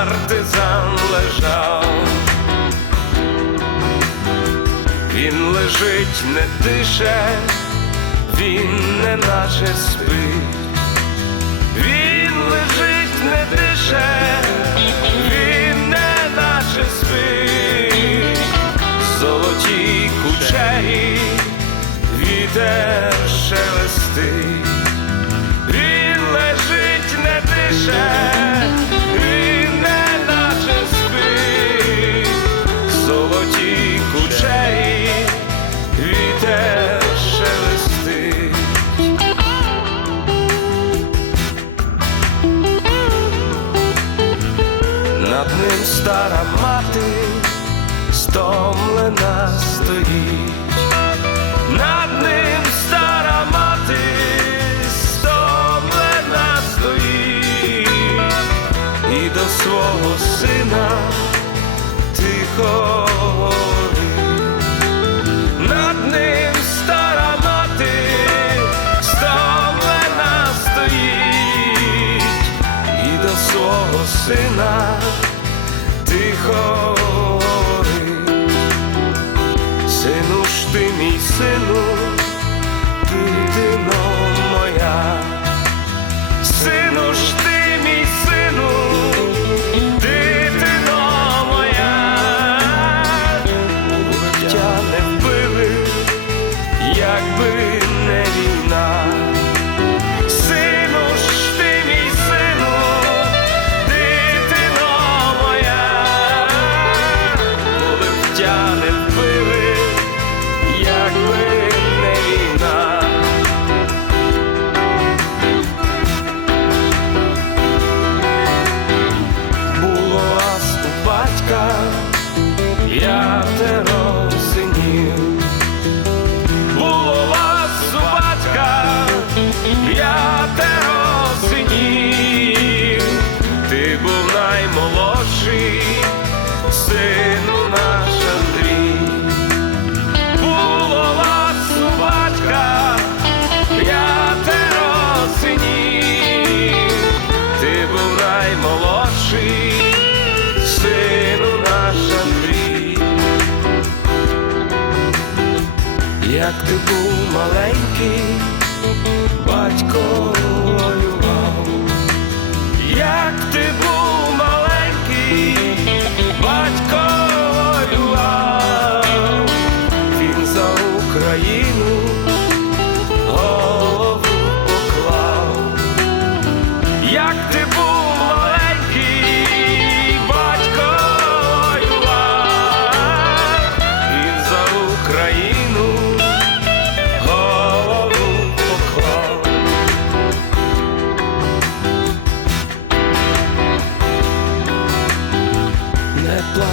партизан лежав. Він лежить, не дише, він не наче спить. Ним стара мати стомлена стоїть, над ним стара мати стомлена стоїть, і до свого сина тихо сина тихо Yeah. Як ти був маленький,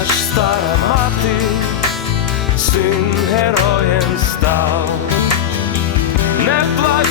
Плач, стара мати, син героєм став. Не плач,